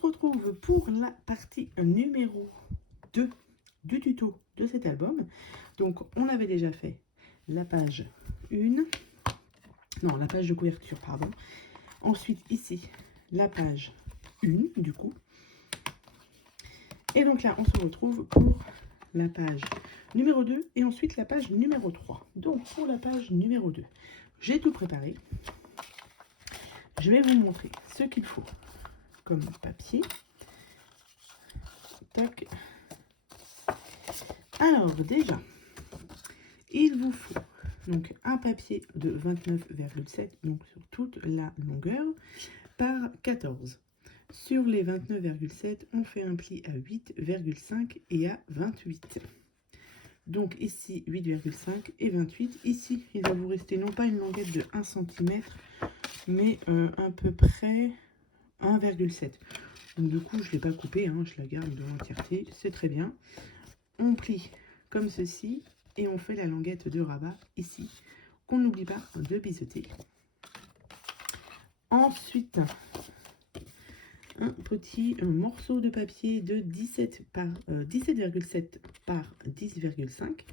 se retrouve pour la partie numéro 2 du tuto de cet album. Donc on avait déjà fait la page 1, non la page de couverture pardon. Ensuite ici la page 1 du coup. Et donc là on se retrouve pour la page numéro 2 et ensuite la page numéro 3. Donc pour la page numéro 2, j'ai tout préparé. Je vais vous montrer ce qu'il faut comme papier. Tac. Alors déjà, il vous faut donc un papier de 29,7, donc sur toute la longueur, par 14. Sur les 29,7, on fait un pli à 8,5 et à 28. Donc ici 8,5 et 28. Ici, il va vous rester non pas une longueur de 1 cm, mais à peu près 1,7. Donc du coup, je ne l'ai pas coupé, hein, je la garde dans l'entièreté, c'est très bien. On plie comme ceci et on fait la languette de rabat ici, qu'on n'oublie pas de biseauter. Ensuite, un petit morceau de papier de 17,7 par 10,5.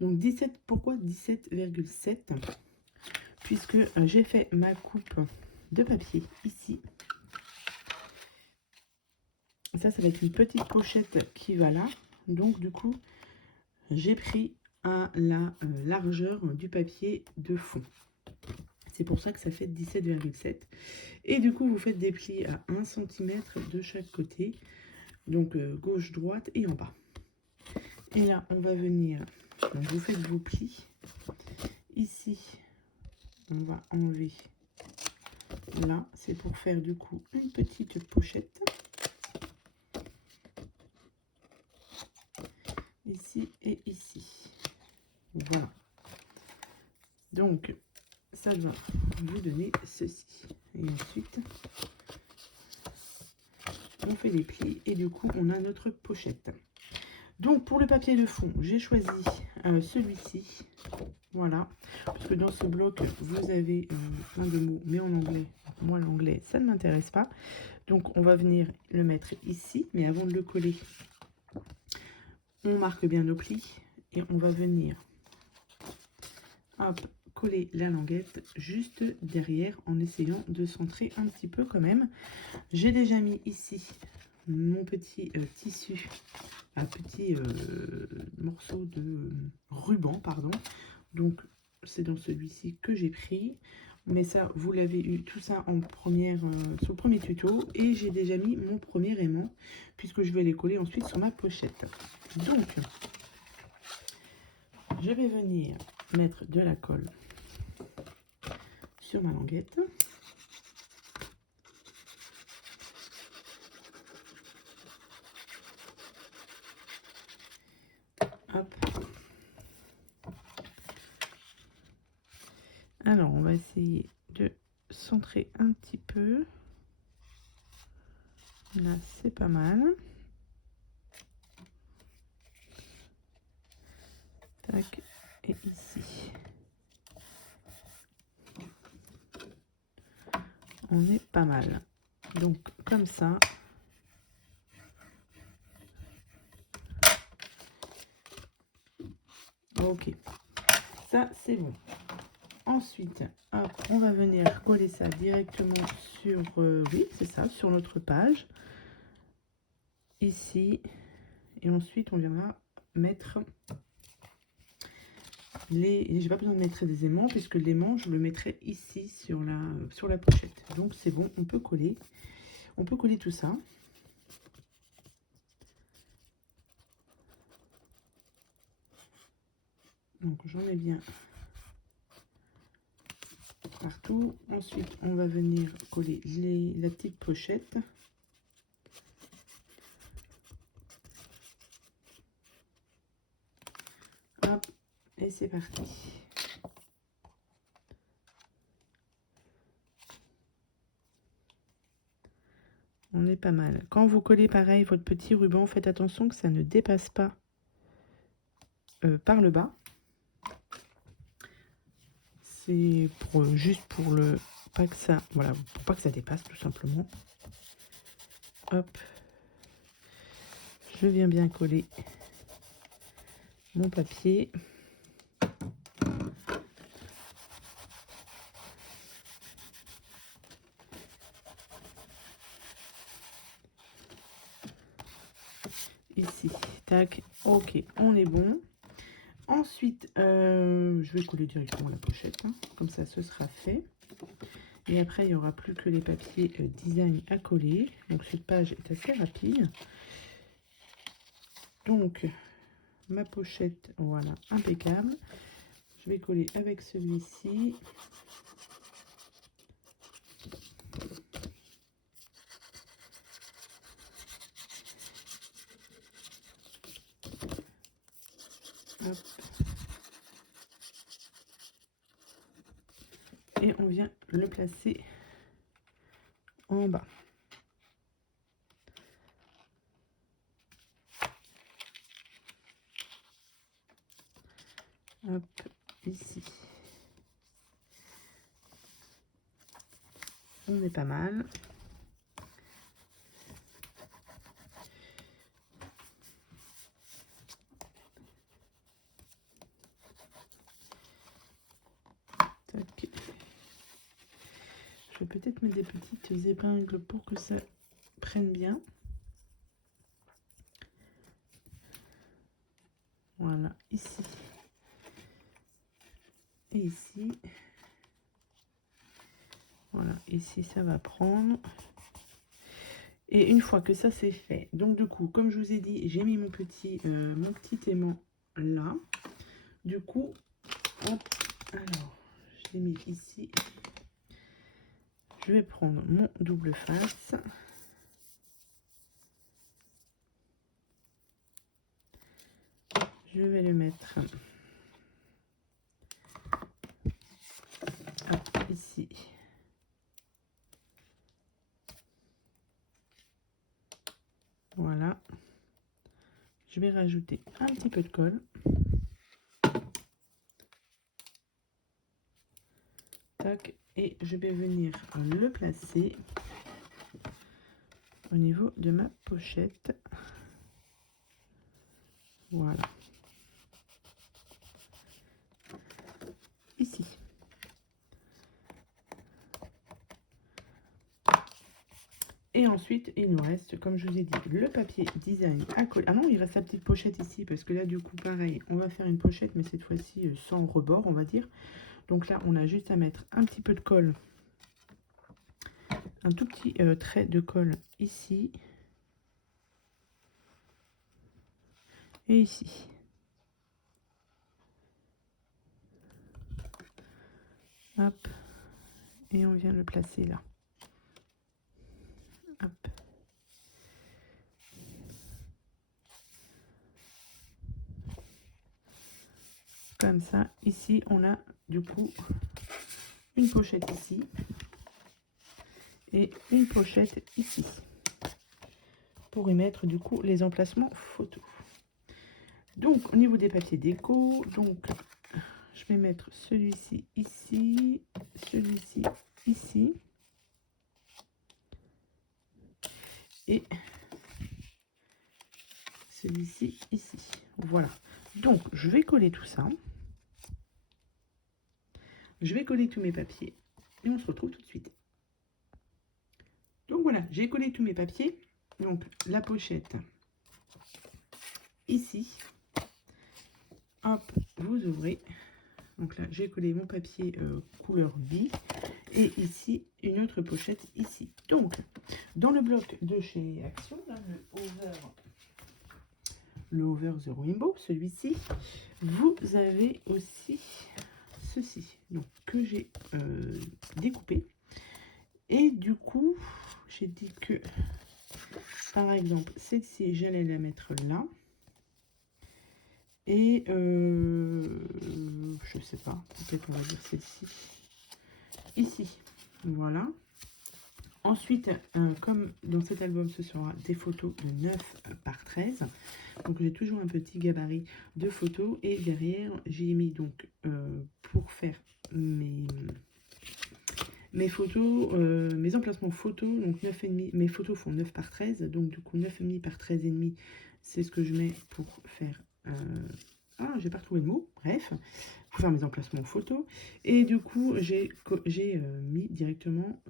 Donc 17, pourquoi 17,7? Puisque j'ai fait ma coupe de papier ici. Ça va être une petite pochette qui va là. Donc du coup, j'ai pris à la largeur du papier de fond. C'est pour ça que ça fait 17,7. Et du coup, vous faites des plis à 1 cm de chaque côté. Donc gauche, droite et en bas. Et là, on va venir, donc vous faites vos plis. Ici, on va enlever là. C'est pour faire du coup une petite pochette. Ici et ici. Voilà. Donc, ça va vous donner ceci. Et ensuite, on fait les plis et du coup, on a notre pochette. Donc, pour le papier de fond, j'ai choisi celui-ci. Voilà. Parce que dans ce bloc, vous avez plein de mots, mais en anglais. Moi, l'anglais, ça ne m'intéresse pas. Donc, on va venir le mettre ici. Mais avant de le coller, on marque bien nos plis. Et on va venir, hop, coller la languette juste derrière en essayant de centrer un petit peu quand même. J'ai déjà mis ici mon petit tissu, un petit morceau de ruban, pardon. Donc c'est dans celui-ci que j'ai pris. Mais ça, vous l'avez eu tout ça en première, sur le premier tuto. Et j'ai déjà mis mon premier aimant, puisque je vais les coller ensuite sur ma pochette. Donc, je vais venir mettre de la colle sur ma languette. Hop. Alors, on va essayer de centrer un petit peu. Là, c'est pas mal. Tac, et ici. On est pas mal. Donc, comme ça. Ok. Ça, c'est bon. Ensuite, hop, on va venir coller ça directement sur, oui, c'est ça, sur notre page. Ici. Et ensuite, on viendra mettre les... J'ai pas besoin de mettre des aimants, puisque l'aimant, je le mettrai ici sur la pochette. Donc, c'est bon, on peut coller. On peut coller tout ça. Donc, j'en ai bien partout. Ensuite, on va venir coller la petite pochette. Hop, et c'est parti. On est pas mal. Quand vous collez pareil votre petit ruban, faites attention que ça ne dépasse pas par le bas. C'est juste pour le pas que ça, voilà, pour pas que ça dépasse tout simplement. Hop, je viens bien coller mon papier. Ici, tac, ok, on est bon. Ensuite, je vais coller directement la pochette, hein, comme ça ce sera fait. Et après, il n'y aura plus que les papiers design à coller. Donc cette page est assez rapide. Donc, ma pochette, voilà, impeccable. Je vais coller avec celui-ci. Et on vient le placer en bas. Hop, ici. On est pas mal. Tac. Je vais peut-être mettre des petites épingles pour que ça prenne bien. Voilà, ici. Et ici. Voilà, ici ça va prendre. Et une fois que ça c'est fait, donc du coup, comme je vous ai dit, j'ai mis mon petit aimant là. Du coup, hop, alors, je l'ai mis ici. Je vais prendre mon double face. Je vais le mettre ici. Voilà. Je vais rajouter un petit peu de colle. Tac. Et je vais venir le placer au niveau de ma pochette. Voilà. Ici. Et ensuite, il nous reste, comme je vous ai dit, le papier design à coller. Ah non, il reste la petite pochette ici, parce que là, du coup, pareil, on va faire une pochette, mais cette fois-ci sans rebord, on va dire. Donc là, on a juste à mettre un petit peu de colle, un tout petit trait de colle ici. Et ici. Hop. Et on vient le placer là. Hop. Comme ça, ici, on a du coup une pochette ici et une pochette ici pour y mettre du coup les emplacements photos. Donc, au niveau des papiers déco, donc je vais mettre celui-ci ici, celui-ci ici et celui-ci ici. Voilà. Donc, je vais coller tout ça. Je vais coller tous mes papiers et on se retrouve tout de suite. Donc voilà, j'ai collé tous mes papiers. Donc la pochette ici. Hop, vous ouvrez. Donc là, j'ai collé mon papier couleur B. Et ici, une autre pochette ici. Donc, dans le bloc de chez Action, là, le Over The Rainbow, celui-ci, vous avez aussi ceci, donc que j'ai découpé. Et du coup, j'ai dit que, par exemple, celle-ci, j'allais la mettre là. Et je sais pas, peut-être on va dire celle-ci ici. Voilà. Ensuite, comme dans cet album, ce sera des photos de 9 par 13. Donc, j'ai toujours un petit gabarit de photos. Et derrière, j'ai mis donc, pour faire mes photos, mes emplacements photos, donc 9,5, mes photos font 9 par 13, donc du coup 9,5 par 13,5, c'est ce que je mets pour faire... ah, j'ai pas retrouvé le mot, bref, pour faire mes emplacements photos. Et du coup, j'ai mis directement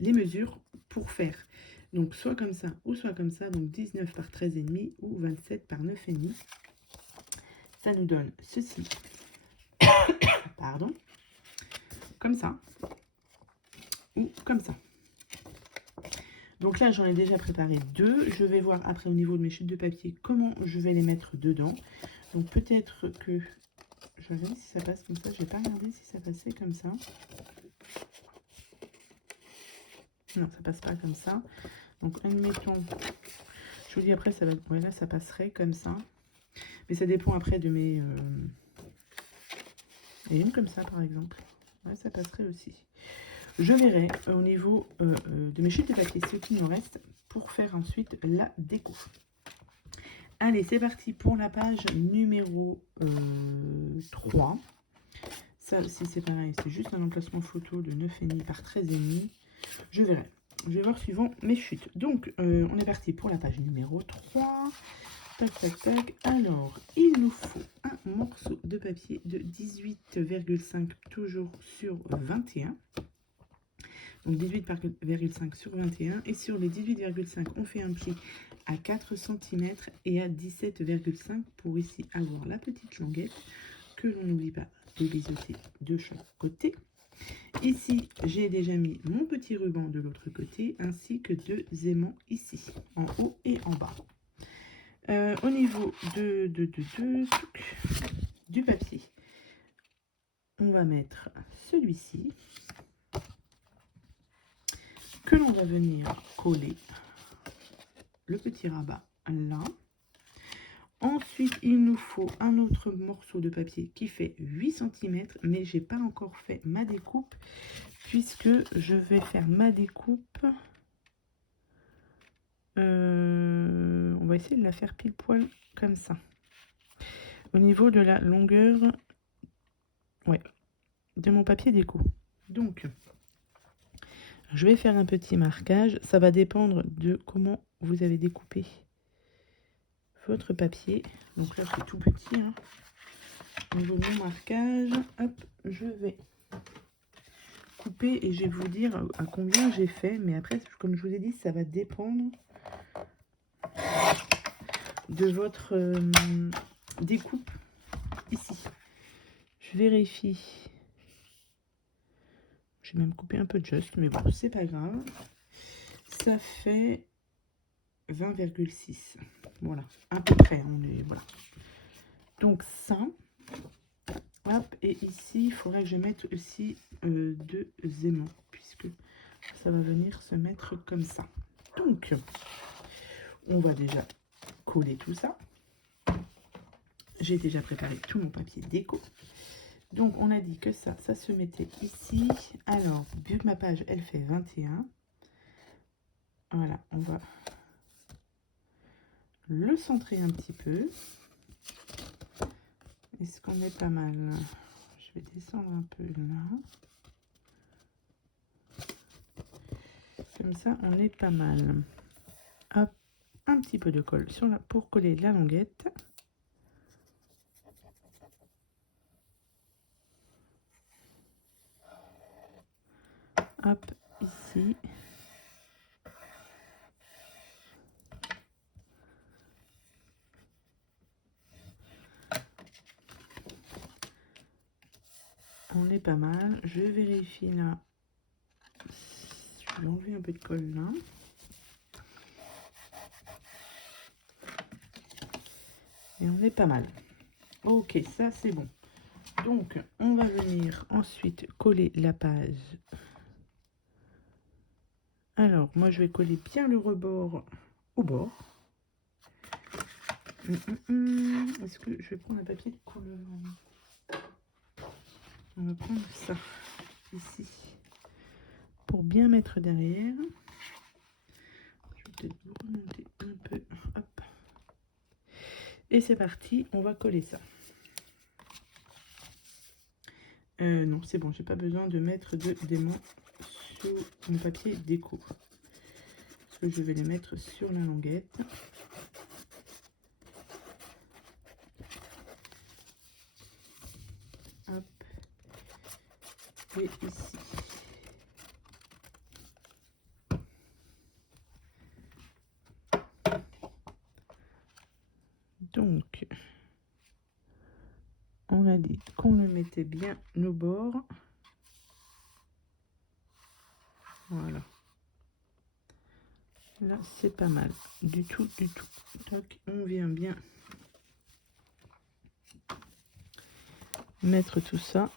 les mesures pour faire. Donc soit comme ça ou soit comme ça, donc 19 par 13,5 ou 27 par 9,5. Ça nous donne ceci. Pardon. Comme ça. Ou comme ça. Donc là, j'en ai déjà préparé 2. Je vais voir après au niveau de mes chutes de papier comment je vais les mettre dedans. Donc peut-être que... Je vais regarder si ça passe comme ça. Je n'ai pas regardé si ça passait comme ça. Non, ça passe pas comme ça. Donc admettons... Je vous dis après, ça va... Ouais, là, ça passerait comme ça. Mais ça dépend après de mes... Et une comme ça, par exemple. Ouais, ça passerait aussi. Je verrai au niveau de mes chutes de papier ce qu'il me reste pour faire ensuite la déco. Allez, c'est parti pour la page numéro 3. Ça aussi, c'est pareil. C'est juste un emplacement photo de 9,5 par 13,5. Je verrai. Je vais voir suivant mes chutes. Donc, on est parti pour la page numéro 3. Tac, tac, tac. Alors, il nous faut un morceau de papier de 18,5 toujours sur 21. Donc 18,5 sur 21. Et sur les 18,5, on fait un pli à 4 cm et à 17,5 pour ici avoir la petite languette que l'on n'oublie pas de biseauter de chaque côté. Ici, j'ai déjà mis mon petit ruban de l'autre côté ainsi que 2 aimants ici, en haut et en bas. Au niveau du papier, on va mettre celui-ci que l'on va venir coller le petit rabat là. Ensuite, il nous faut un autre morceau de papier qui fait 8 cm, mais j'ai pas encore fait ma découpe puisque je vais faire ma découpe. On va essayer de la faire pile poil comme ça. Au niveau de la longueur, ouais, de mon papier déco. Donc, je vais faire un petit marquage. Ça va dépendre de comment vous avez découpé votre papier. Donc là, c'est tout petit. Hein. Au niveau de mon marquage, hop, je vais couper et je vais vous dire à combien j'ai fait. Mais après, comme je vous ai dit, ça va dépendre de votre découpe ici. Je vérifie. J'ai même coupé un peu juste, mais bon, c'est pas grave. Ça fait 20,6. Voilà, à peu près. On est, voilà. Donc ça, hop, et ici, il faudrait que je mette aussi 2 aimants, puisque ça va venir se mettre comme ça. Donc, on va déjà coller tout ça. J'ai déjà préparé tout mon papier déco. Donc, on a dit que ça se mettait ici. Alors, vu que ma page, elle fait 21, voilà, on va le centrer un petit peu. Est-ce qu'on est pas mal? Je vais descendre un peu là. Comme ça, on est pas mal. Hop, un petit peu de colle sur la, pour coller la languette. Hop, ici. On est pas mal. Je vérifie là. Je vais enlever un peu de colle là. Et on est pas mal. Ok, ça c'est bon. Donc, on va venir ensuite coller la page. Alors, moi je vais coller bien le rebord au bord. Est-ce que je vais prendre un papier de couleur? On va prendre ça ici pour bien mettre derrière. Je vais peut-être vous remonter un peu. Hop. Et c'est parti, on va coller ça. Non, c'est bon, j'ai pas besoin de mettre de démons sur mon papier déco. Parce que je vais les mettre sur la languette. Hop. Et ici. Donc, on a dit qu'on le mettait bien nos bords. Voilà. Là, c'est pas mal. Du tout, du tout. Donc, on vient bien mettre tout ça.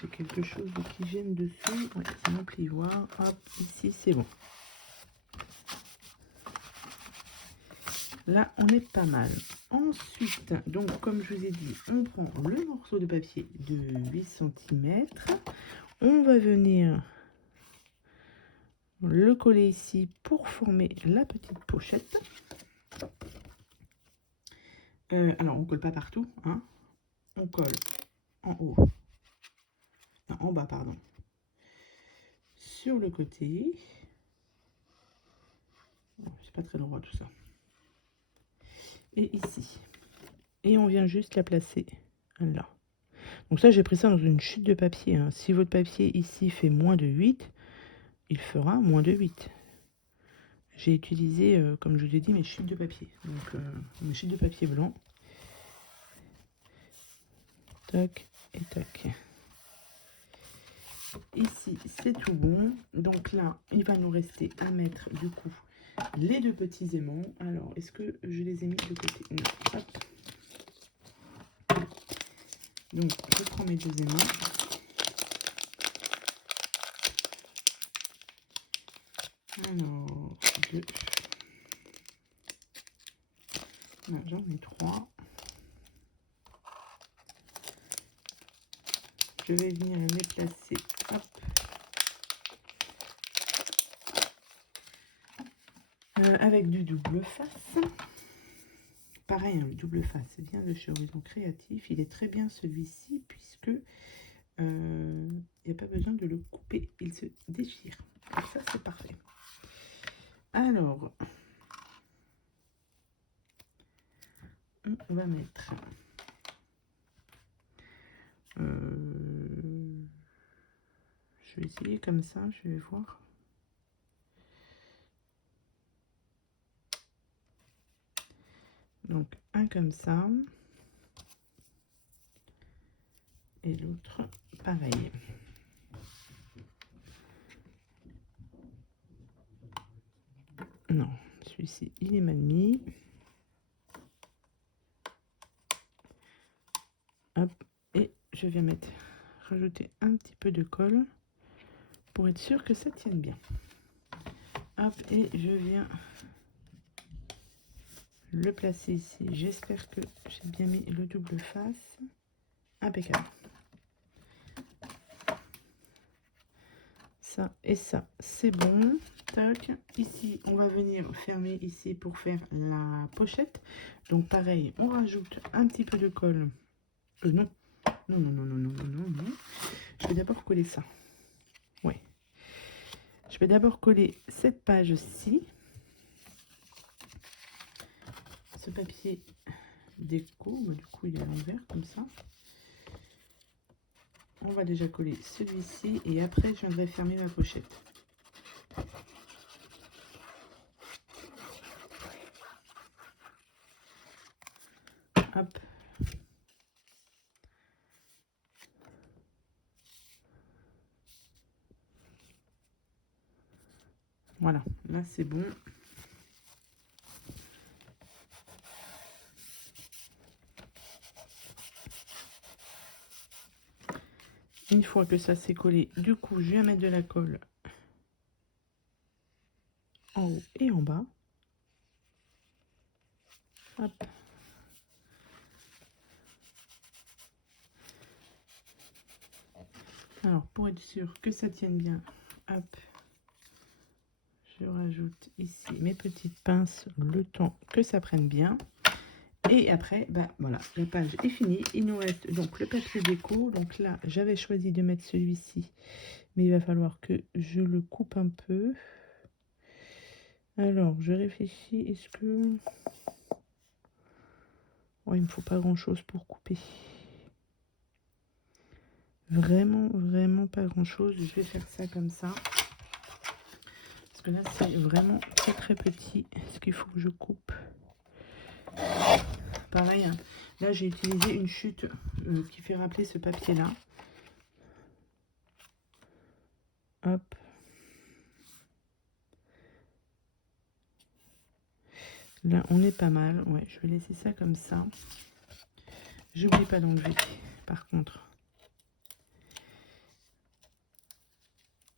J'ai quelque chose qui gêne dessus. Ouais, c'est mon plioir. Hop, ici, c'est bon. Là, on est pas mal. Ensuite, donc, comme je vous ai dit, on prend le morceau de papier de 8 cm. On va venir le coller ici pour former la petite pochette. Alors, on colle pas partout, hein. On colle en haut. Non, en bas, pardon. Sur le côté. C'est pas très droit tout ça. Et ici. Et on vient juste la placer là. Donc ça, j'ai pris ça dans une chute de papier, hein. Si votre papier ici fait moins de 8, il fera moins de 8. J'ai utilisé, comme je vous ai dit, mes chutes de papier. Donc, mes chutes de papier blanc. Tac et tac. Ici, c'est tout bon. Donc là, il va nous rester à mettre, du coup, les deux petits aimants. Alors, est-ce que je les ai mis de côté? Non. Hop. Donc, je prends mes deux aimants. Alors, deux. J'en ai trois. Je vais venir les placer. Hop. Avec du double face. Pareil, hein, le double face vient de chez Horizon Créatif. Il est très bien celui-ci puisque il n'y a pas besoin de le couper. Il se déchire. Et ça, c'est parfait. Alors, on va mettre... je vais essayer comme ça, je vais voir. Donc, un comme ça. Et l'autre, pareil. Non, celui-ci, il est mal mis. Hop, et je viens rajouter un petit peu de colle pour être sûr que ça tienne bien. Hop, et je viens le placer ici. J'espère que j'ai bien mis le double face. Impeccable. Ça et ça, c'est bon. Tac. Ici, on va venir fermer ici pour faire la pochette. Donc pareil, on rajoute un petit peu de colle. Non. Non, non, non, non, non, non, non, non. Je vais d'abord coller ça. Ouais. Je vais d'abord coller cette page-ci. Ce papier déco, du coup il est à l'envers comme ça. On va déjà coller celui-ci et après je viendrai fermer ma pochette. Hop. Voilà, là c'est bon. Une fois que ça s'est collé, du coup je viens mettre de la colle en haut et en bas. Hop. Alors pour être sûr que ça tienne bien, hop, Je rajoute ici mes petites pinces le temps que ça prenne bien. Et après, bah voilà, la page est finie. Il nous reste donc le papier déco. Donc là, j'avais choisi de mettre celui-ci, mais il va falloir que je le coupe un peu. Alors, je réfléchis, est-ce que... Oh, il me faut pas grand-chose pour couper. Vraiment, vraiment pas grand-chose. Je vais faire ça comme ça. Parce que là, c'est vraiment très très petit. Ce qu'il faut que je coupe. Pareil, hein. Là, j'ai utilisé une chute qui fait rappeler ce papier-là. Hop. Là, on est pas mal. Ouais, je vais laisser ça comme ça. J'oublie pas d'enlever, par contre,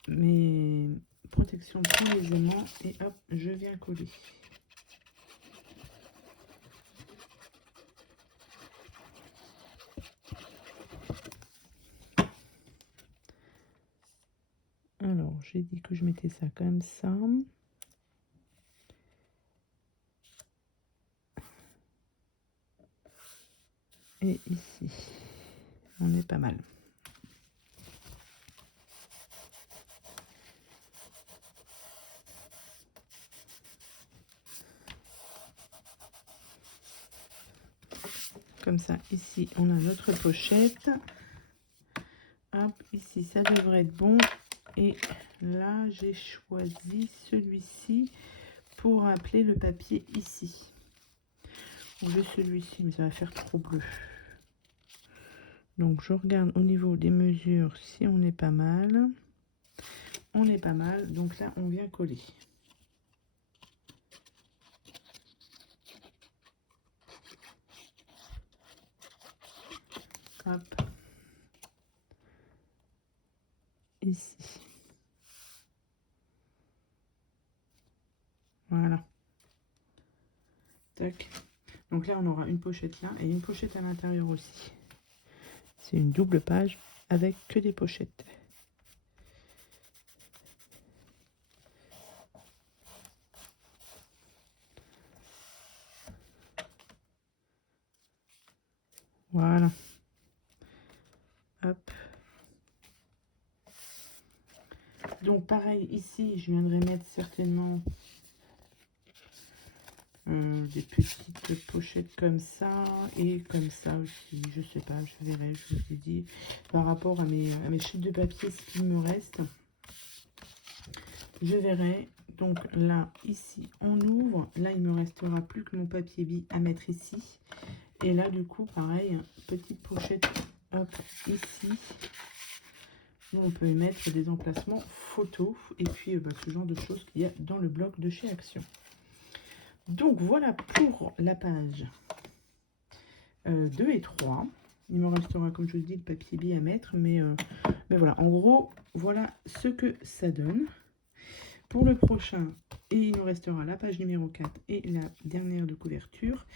mes protections plus aisément. Et hop, je viens coller. Alors, j'ai dit que je mettais ça comme ça. Et ici, on est pas mal. Comme ça, ici, on a notre pochette. Hop, ici, ça devrait être bon. Et là, j'ai choisi celui-ci pour appeler le papier ici. Ou celui-ci, mais ça va faire trop bleu. Donc, je regarde au niveau des mesures si on est pas mal. On est pas mal. Donc là, on vient coller. Hop. Ici. Voilà. Tac. Donc là, on aura une pochette là et une pochette à l'intérieur aussi. C'est une double page avec que des pochettes. Voilà. Hop. Donc pareil, ici, je viendrai mettre certainement des petites pochettes comme ça et comme ça aussi. Je sais pas, je verrai, je vous ai dit. Par rapport à mes chutes de papier, ce qu'il me reste, je verrai. Donc là, ici, on ouvre. Là, il me restera plus que mon papier bille à mettre ici. Et là, du coup, pareil, petite pochette, hop, ici. Nous, on peut y mettre des emplacements photos et puis ce genre de choses qu'il y a dans le bloc de chez Action. Donc, voilà pour la page 2 et 3. Il me restera, comme je vous dis, le papier bille à mettre. Mais voilà, en gros, voilà ce que ça donne. Pour le prochain, et il nous restera la page numéro 4 et la dernière de couverture.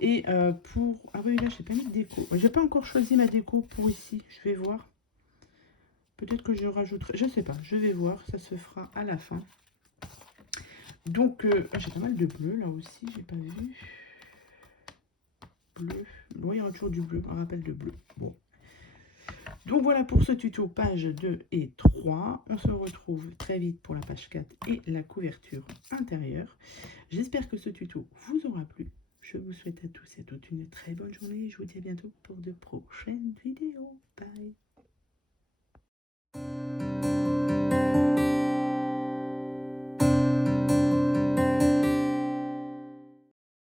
Et pour... Ah oui, là, je n'ai pas mis de déco. Je n'ai pas encore choisi ma déco pour ici. Je vais voir. Peut-être que je rajouterai... Je ne sais pas. Je vais voir. Ça se fera à la fin. Donc, j'ai pas mal de bleu là aussi. J'ai pas vu. Bleu. Oui, il y aura toujours du bleu. Un rappel de bleu. Bon. Donc voilà pour ce tuto page 2 et 3. On se retrouve très vite pour la page 4 et la couverture intérieure. J'espère que ce tuto vous aura plu. Je vous souhaite à tous et à toutes une très bonne journée. Je vous dis à bientôt pour de prochaines vidéos. Bye.